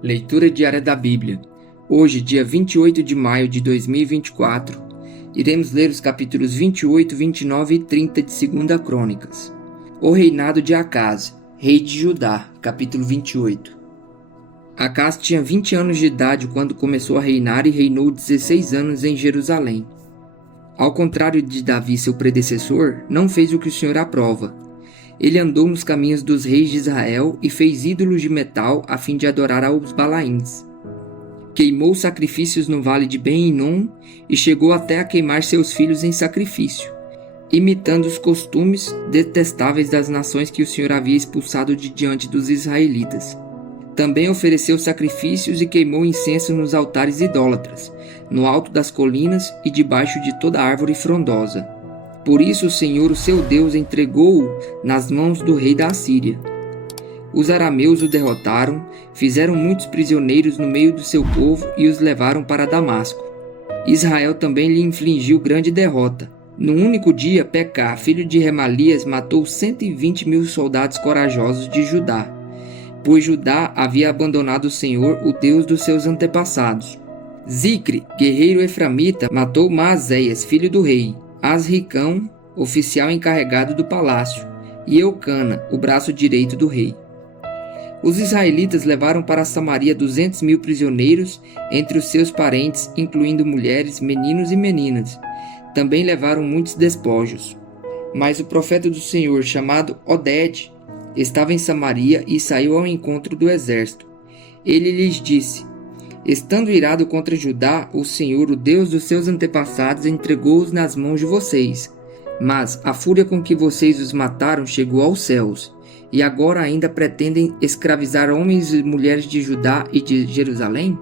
Leitura diária da Bíblia. Hoje, dia 28 de maio de 2024, iremos ler os capítulos 28, 29 e 30 de 2 Crônicas. O reinado de Acaz, rei de Judá, capítulo 28. Acaz tinha 20 anos de idade quando começou a reinar e reinou 16 anos em Jerusalém. Ao contrário de Davi, seu predecessor, não fez o que o Senhor aprova. Ele andou nos caminhos dos reis de Israel e fez ídolos de metal a fim de adorar aos Balaíns. Queimou sacrifícios no vale de Ben-Hinom e chegou até a queimar seus filhos em sacrifício, imitando os costumes detestáveis das nações que o Senhor havia expulsado de diante dos israelitas. Também ofereceu sacrifícios e queimou incenso nos altares idólatras, no alto das colinas e debaixo de toda árvore frondosa. Por isso o Senhor, o seu Deus, entregou-o nas mãos do rei da Assíria. Os arameus o derrotaram, fizeram muitos prisioneiros no meio do seu povo e os levaram para Damasco. Israel também lhe infligiu grande derrota. Num único dia, Pecá, filho de Remalias, matou 120.000 soldados corajosos de Judá, pois Judá havia abandonado o Senhor, o Deus dos seus antepassados. Zicre, guerreiro eframita, matou Maazéias, filho do rei, Asricão, oficial encarregado do palácio, e Eucana, o braço direito do rei. Os israelitas levaram para Samaria 200.000 prisioneiros entre os seus parentes, incluindo mulheres, meninos e meninas. Também levaram muitos despojos. Mas o profeta do Senhor, chamado Oded, estava em Samaria e saiu ao encontro do exército. Ele lhes disse: estando irado contra Judá, o Senhor, o Deus dos seus antepassados, entregou-os nas mãos de vocês. Mas a fúria com que vocês os mataram chegou aos céus, e agora ainda pretendem escravizar homens e mulheres de Judá e de Jerusalém?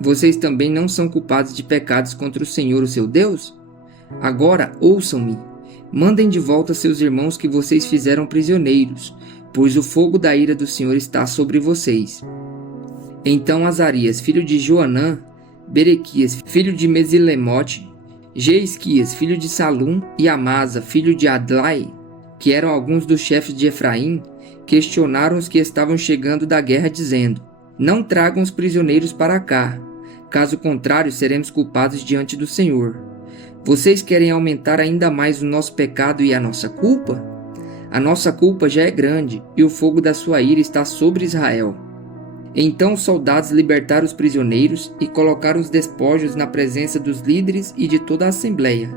Vocês também não são culpados de pecados contra o Senhor, o seu Deus? Agora ouçam-me. Mandem de volta seus irmãos que vocês fizeram prisioneiros, pois o fogo da ira do Senhor está sobre vocês. Então Azarias, filho de Joanã, Berequias, filho de Mesilemote, Jeisquias, filho de Salum, e Amasa, filho de Adlai, que eram alguns dos chefes de Efraim, questionaram os que estavam chegando da guerra, dizendo: não tragam os prisioneiros para cá, caso contrário seremos culpados diante do Senhor. Vocês querem aumentar ainda mais o nosso pecado e a nossa culpa? A nossa culpa já é grande, e o fogo da sua ira está sobre Israel. Então os soldados libertaram os prisioneiros e colocaram os despojos na presença dos líderes e de toda a assembleia.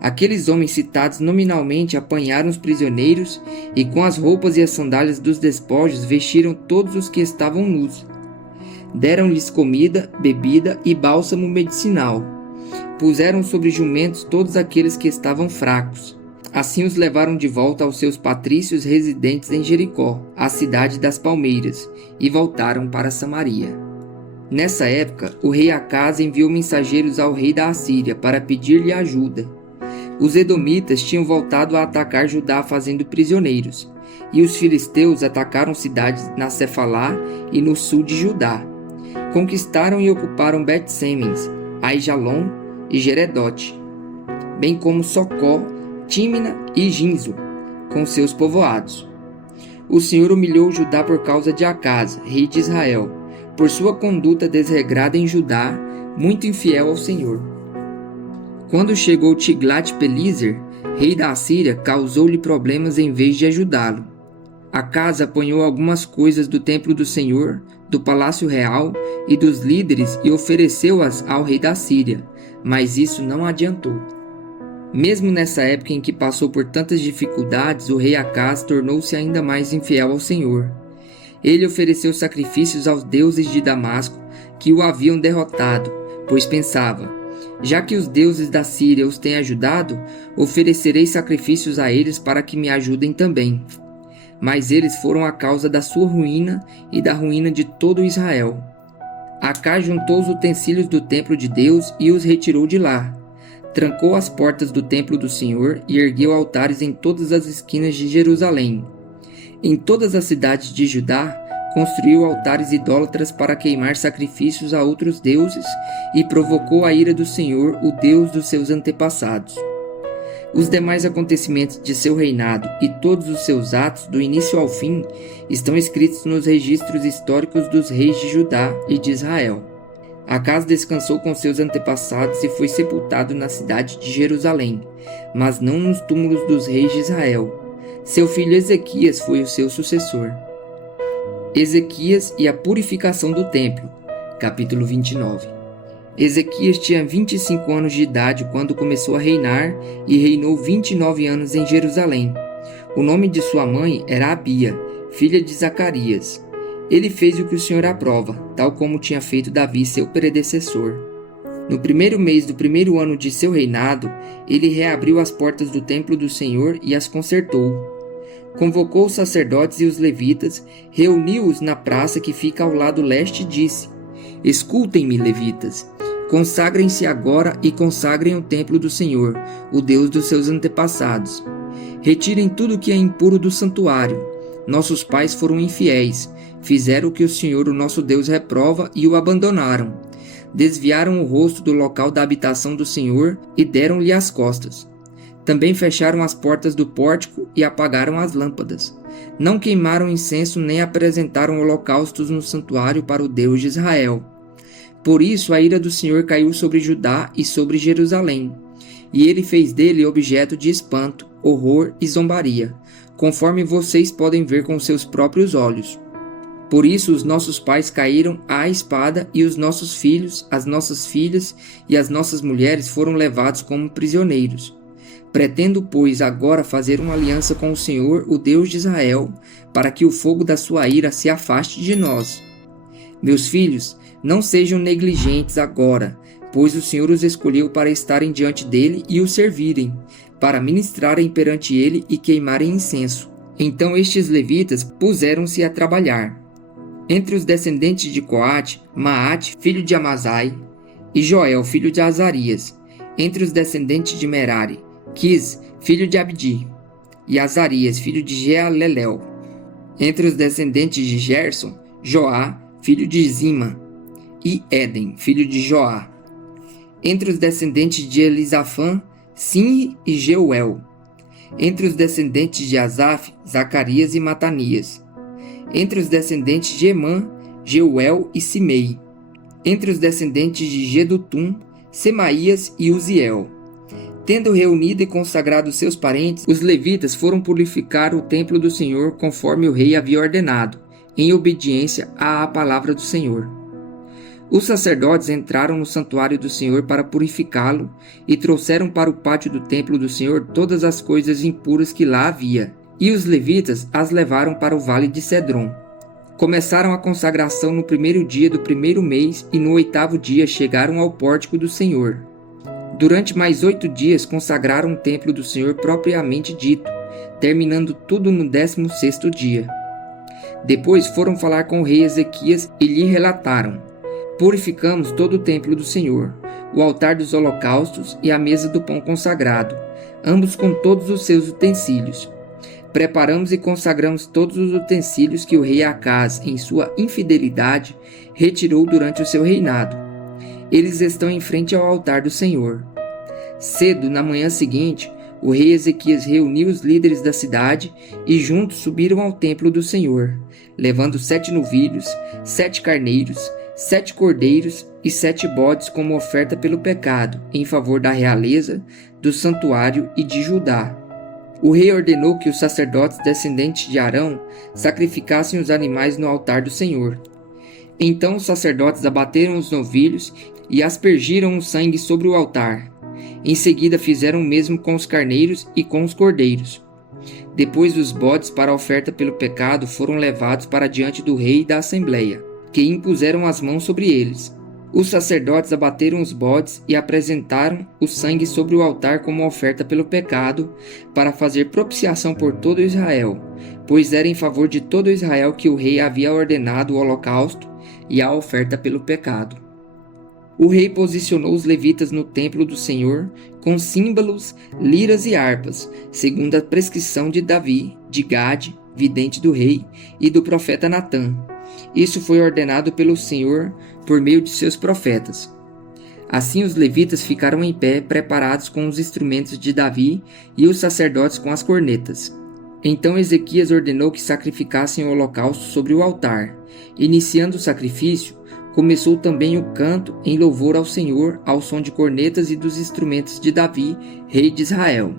Aqueles homens citados nominalmente apanharam os prisioneiros e com as roupas e as sandálias dos despojos vestiram todos os que estavam nus. Deram-lhes comida, bebida e bálsamo medicinal. Puseram sobre jumentos todos aqueles que estavam fracos. Assim os levaram de volta aos seus patrícios residentes em Jericó, a cidade das palmeiras, e voltaram para Samaria. Nessa época, o rei Acaz enviou mensageiros ao rei da Assíria para pedir-lhe ajuda. Os edomitas tinham voltado a atacar Judá fazendo prisioneiros, e os filisteus atacaram cidades na Cefalá e no sul de Judá. Conquistaram e ocuparam Bet-Semens, Aijalon e Geredote, bem como Socó, Tímina e Ginzo, com seus povoados. O Senhor humilhou Judá por causa de Acaz, rei de Israel, por sua conduta desregrada em Judá, muito infiel ao Senhor. Quando chegou Tiglat-Pileser, rei da Assíria, causou-lhe problemas em vez de ajudá-lo. Acaz apanhou algumas coisas do templo do Senhor, do palácio real e dos líderes e ofereceu-as ao rei da Síria, mas isso não adiantou. Mesmo nessa época em que passou por tantas dificuldades, o rei Acaz tornou-se ainda mais infiel ao Senhor. Ele ofereceu sacrifícios aos deuses de Damasco, que o haviam derrotado, pois pensava: já que os deuses da Síria os têm ajudado, oferecerei sacrifícios a eles para que me ajudem também. Mas eles foram a causa da sua ruína e da ruína de todo Israel. Acaz juntou os utensílios do templo de Deus e os retirou de lá. Trancou as portas do templo do Senhor e ergueu altares em todas as esquinas de Jerusalém. Em todas as cidades de Judá, construiu altares idólatras para queimar sacrifícios a outros deuses e provocou a ira do Senhor, o Deus dos seus antepassados. Os demais acontecimentos de seu reinado e todos os seus atos, do início ao fim, estão escritos nos registros históricos dos reis de Judá e de Israel. Acas descansou com seus antepassados e foi sepultado na cidade de Jerusalém, mas não nos túmulos dos reis de Israel. Seu filho Ezequias foi o seu sucessor. Ezequias e a purificação do templo, capítulo 29. Ezequias tinha 25 anos de idade quando começou a reinar e reinou 29 anos em Jerusalém. O nome de sua mãe era Abia, filha de Zacarias. Ele fez o que o Senhor aprova, tal como tinha feito Davi, seu predecessor. No primeiro mês do primeiro ano de seu reinado, ele reabriu as portas do templo do Senhor e as consertou. Convocou os sacerdotes e os levitas, reuniu-os na praça que fica ao lado leste e disse: Escutem-me, levitas. Consagrem-se agora e consagrem o templo do Senhor, o Deus dos seus antepassados. Retirem tudo o que é impuro do santuário. Nossos pais foram infiéis, fizeram o que o Senhor, o nosso Deus, reprova e o abandonaram. Desviaram o rosto do local da habitação do Senhor e deram-lhe as costas. Também fecharam as portas do pórtico e apagaram as lâmpadas. Não queimaram incenso nem apresentaram holocaustos no santuário para o Deus de Israel. Por isso a ira do Senhor caiu sobre Judá e sobre Jerusalém, e ele fez dele objeto de espanto, horror e zombaria, conforme vocês podem ver com seus próprios olhos. Por isso os nossos pais caíram à espada e os nossos filhos, as nossas filhas e as nossas mulheres foram levados como prisioneiros. Pretendo, pois, agora fazer uma aliança com o Senhor, o Deus de Israel, para que o fogo da sua ira se afaste de nós. Meus filhos, não sejam negligentes agora, pois o Senhor os escolheu para estarem diante dele e o servirem, para ministrarem perante ele e queimarem incenso. Então estes levitas puseram-se a trabalhar. Entre os descendentes de Coate, Maate, filho de Amazai, e Joel, filho de Azarias. Entre os descendentes de Merari, Quis, filho de Abdi, e Azarias, filho de Jealelel. Entre os descendentes de Gerson, Joá, filho de Zima, e Éden, filho de Joá. Entre os descendentes de Elisafã, Sinri e Jeuel. Entre os descendentes de Asaf, Zacarias e Matanias. Entre os descendentes de Emã, Jeuel e Simei. Entre os descendentes de Gedutum, Semaías e Uziel. Tendo reunido e consagrado seus parentes, os levitas foram purificar o templo do Senhor conforme o rei havia ordenado, em obediência à palavra do Senhor. Os sacerdotes entraram no santuário do Senhor para purificá-lo e trouxeram para o pátio do templo do Senhor todas as coisas impuras que lá havia, e os levitas as levaram para o vale de Cedron. Começaram a consagração no primeiro dia do primeiro mês e no 8º dia chegaram ao pórtico do Senhor. Durante mais 8 dias consagraram o templo do Senhor propriamente dito, terminando tudo no 16º dia. Depois foram falar com o rei Ezequias e lhe relataram: Purificamos todo o templo do Senhor, o altar dos holocaustos e a mesa do pão consagrado, ambos com todos os seus utensílios. Preparamos e consagramos todos os utensílios que o rei Acaz, em sua infidelidade, retirou durante o seu reinado. Eles estão em frente ao altar do Senhor. Cedo, na manhã seguinte, o rei Ezequias reuniu os líderes da cidade e juntos subiram ao templo do Senhor, levando 7 novilhos, 7 carneiros, 7 cordeiros e 7 bodes como oferta pelo pecado, em favor da realeza, do santuário e de Judá. O rei ordenou que os sacerdotes descendentes de Arão sacrificassem os animais no altar do Senhor. Então os sacerdotes abateram os novilhos e aspergiram o sangue sobre o altar. Em seguida fizeram o mesmo com os carneiros e com os cordeiros. Depois os bodes para a oferta pelo pecado foram levados para diante do rei e da assembleia, que impuseram as mãos sobre eles. Os sacerdotes abateram os bodes e apresentaram o sangue sobre o altar como oferta pelo pecado, para fazer propiciação por todo Israel, pois era em favor de todo Israel que o rei havia ordenado o holocausto e a oferta pelo pecado. O rei posicionou os levitas no templo do Senhor com símbolos, liras e harpas, segundo a prescrição de Davi, de Gade, vidente do rei, e do profeta Natã. Isso foi ordenado pelo Senhor por meio de seus profetas. Assim os levitas ficaram em pé, preparados com os instrumentos de Davi e os sacerdotes com as cornetas. Então Ezequias ordenou que sacrificassem o holocausto sobre o altar. Iniciando o sacrifício, começou também o canto em louvor ao Senhor, ao som de cornetas e dos instrumentos de Davi, rei de Israel.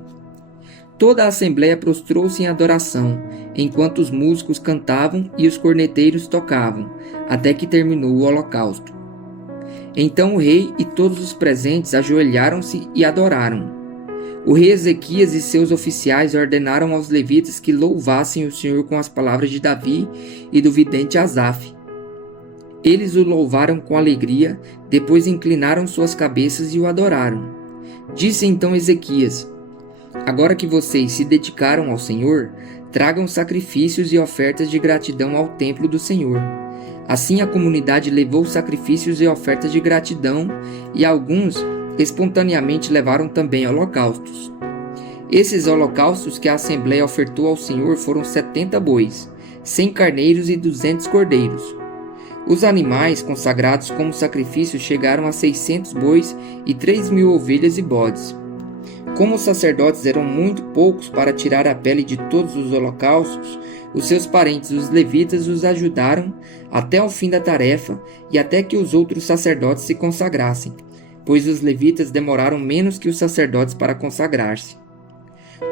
Toda a assembleia prostrou-se em adoração, enquanto os músicos cantavam e os corneteiros tocavam, até que terminou o holocausto. Então o rei e todos os presentes ajoelharam-se e adoraram. O rei Ezequias e seus oficiais ordenaram aos levitas que louvassem o Senhor com as palavras de Davi e do vidente Asaf. Eles o louvaram com alegria, depois inclinaram suas cabeças e o adoraram. Disse então Ezequias: Agora que vocês se dedicaram ao Senhor, tragam sacrifícios e ofertas de gratidão ao templo do Senhor. Assim a comunidade levou sacrifícios e ofertas de gratidão, e alguns espontaneamente levaram também holocaustos. Esses holocaustos que a Assembleia ofertou ao Senhor foram 70 bois, 100 carneiros e 200 cordeiros. Os animais consagrados como sacrifício chegaram a 600 bois e 3.000 ovelhas e bodes. Como os sacerdotes eram muito poucos para tirar a pele de todos os holocaustos, os seus parentes, os levitas, os ajudaram até o fim da tarefa e até que os outros sacerdotes se consagrassem, pois os levitas demoraram menos que os sacerdotes para consagrar-se.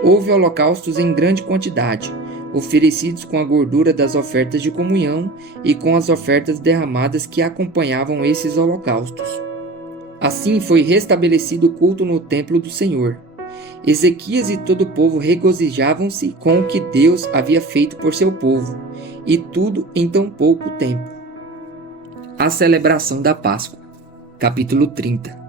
Houve holocaustos em grande quantidade, oferecidos com a gordura das ofertas de comunhão e com as ofertas derramadas que acompanhavam esses holocaustos. Assim foi restabelecido o culto no templo do Senhor. Ezequias e todo o povo regozijavam-se com o que Deus havia feito por seu povo, e tudo em tão pouco tempo. A celebração da Páscoa. Capítulo 30.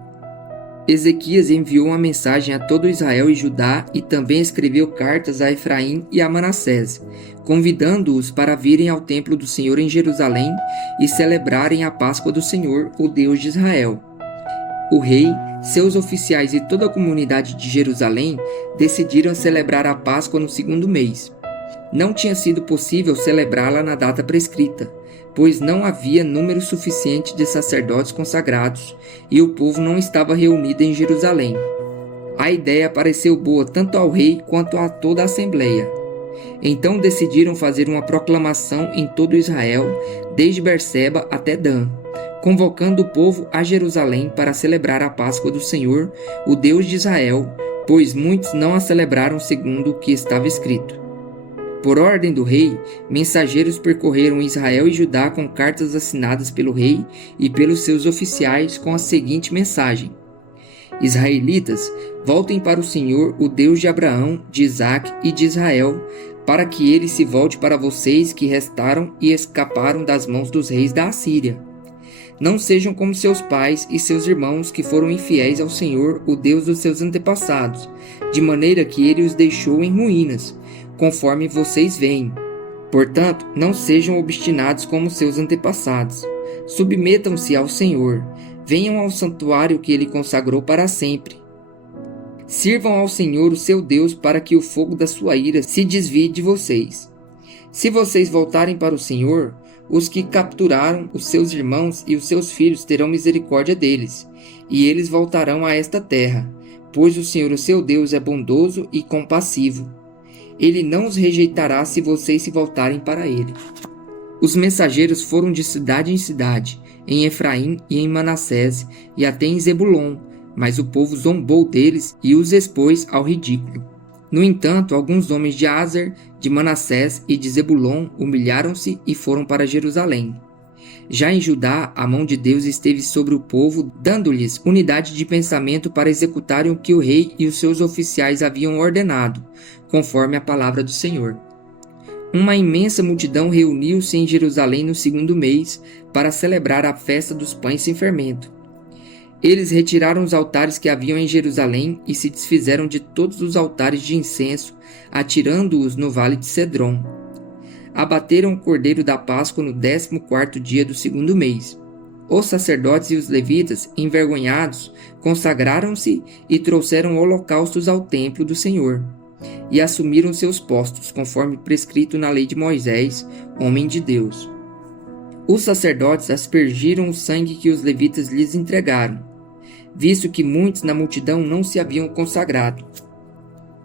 Ezequias enviou uma mensagem a todo Israel e Judá e também escreveu cartas a Efraim e a Manassés, convidando-os para virem ao templo do Senhor em Jerusalém e celebrarem a Páscoa do Senhor, o Deus de Israel. O rei, seus oficiais e toda a comunidade de Jerusalém decidiram celebrar a Páscoa no 2º mês. Não tinha sido possível celebrá-la na data prescrita, pois não havia número suficiente de sacerdotes consagrados e o povo não estava reunido em Jerusalém. A ideia pareceu boa tanto ao rei quanto a toda a assembleia. Então decidiram fazer uma proclamação em todo Israel, desde Berseba até Dan, convocando o povo a Jerusalém para celebrar a Páscoa do Senhor, o Deus de Israel, pois muitos não a celebraram segundo o que estava escrito. Por ordem do rei, mensageiros percorreram Israel e Judá com cartas assinadas pelo rei e pelos seus oficiais com a seguinte mensagem: Israelitas, voltem para o Senhor, o Deus de Abraão, de Isaque e de Israel, para que ele se volte para vocês que restaram e escaparam das mãos dos reis da Assíria. Não sejam como seus pais e seus irmãos que foram infiéis ao Senhor, o Deus dos seus antepassados, de maneira que ele os deixou em ruínas, conforme vocês veem. Portanto, não sejam obstinados como seus antepassados. Submetam-se ao Senhor. Venham ao santuário que ele consagrou para sempre. Sirvam ao Senhor, o seu Deus, para que o fogo da sua ira se desvie de vocês. Se vocês voltarem para o Senhor, os que capturaram os seus irmãos e os seus filhos terão misericórdia deles, e eles voltarão a esta terra, pois o Senhor, o seu Deus, é bondoso e compassivo. Ele não os rejeitará se vocês se voltarem para ele. Os mensageiros foram de cidade em cidade, em Efraim e em Manassés, e até em Zebulon, mas o povo zombou deles e os expôs ao ridículo. No entanto, alguns homens de Aser, de Manassés e de Zebulon humilharam-se e foram para Jerusalém. Já em Judá, a mão de Deus esteve sobre o povo, dando-lhes unidade de pensamento para executarem o que o rei e os seus oficiais haviam ordenado, conforme a palavra do Senhor. Uma imensa multidão reuniu-se em Jerusalém no 2º mês para celebrar a festa dos pães sem fermento. Eles retiraram os altares que haviam em Jerusalém e se desfizeram de todos os altares de incenso, atirando-os no vale de Cedron. Abateram o cordeiro da Páscoa no 14º dia do 2º mês. Os sacerdotes e os levitas, envergonhados, consagraram-se e trouxeram holocaustos ao templo do Senhor, e assumiram seus postos, conforme prescrito na lei de Moisés, homem de Deus. Os sacerdotes aspergiram o sangue que os levitas lhes entregaram. visto que muitos na multidão não se haviam consagrado.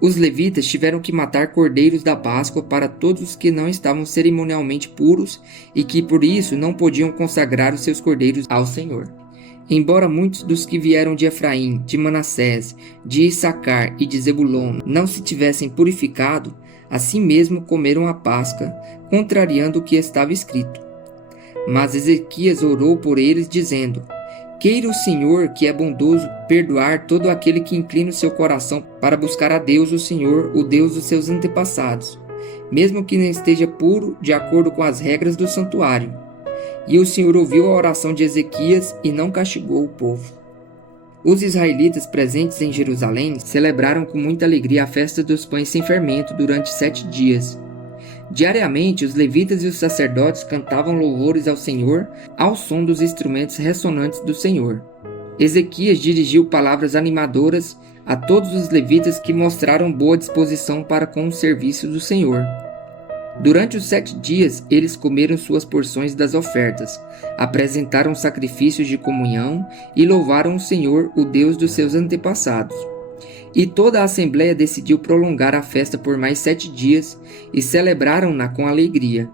Os levitas tiveram que matar cordeiros da Páscoa para todos os que não estavam cerimonialmente puros e que por isso não podiam consagrar os seus cordeiros ao Senhor. Embora muitos dos que vieram de Efraim, de Manassés, de Issacar e de Zebulon não se tivessem purificado, assim mesmo comeram a Páscoa, contrariando o que estava escrito. Mas Ezequias orou por eles, dizendo: Queira o Senhor, que é bondoso, perdoar todo aquele que inclina o seu coração para buscar a Deus, o Senhor, o Deus dos seus antepassados, mesmo que não esteja puro de acordo com as regras do santuário. E o Senhor ouviu a oração de Ezequias e não castigou o povo. Os israelitas presentes em Jerusalém celebraram com muita alegria a festa dos pães sem fermento durante 7 dias. Diariamente, os levitas e os sacerdotes cantavam louvores ao Senhor ao som dos instrumentos ressonantes do Senhor. Ezequias dirigiu palavras animadoras a todos os levitas que mostraram boa disposição para com o serviço do Senhor. Durante os 7 dias, eles comeram suas porções das ofertas, apresentaram sacrifícios de comunhão e louvaram o Senhor, o Deus dos seus antepassados. E toda a assembleia decidiu prolongar a festa por mais 7 dias e celebraram-na com alegria.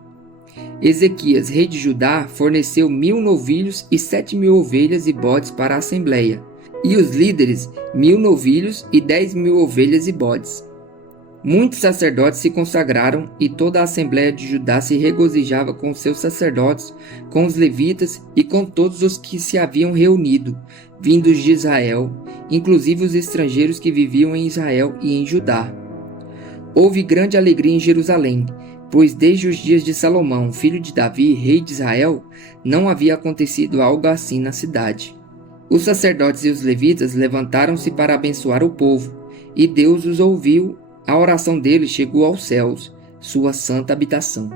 Ezequias, rei de Judá, forneceu 1000 novilhos e 7.000 ovelhas e bodes para a assembleia, e os líderes 1000 novilhos e 10.000 ovelhas e bodes. Muitos sacerdotes se consagraram e toda a assembleia de Judá se regozijava com os seus sacerdotes, com os levitas e com todos os que se haviam reunido, vindos de Israel, inclusive os estrangeiros que viviam em Israel e em Judá. Houve grande alegria em Jerusalém, pois desde os dias de Salomão, filho de Davi, rei de Israel, não havia acontecido algo assim na cidade. Os sacerdotes e os levitas levantaram-se para abençoar o povo, e Deus os ouviu. A oração deles chegou aos céus, sua santa habitação.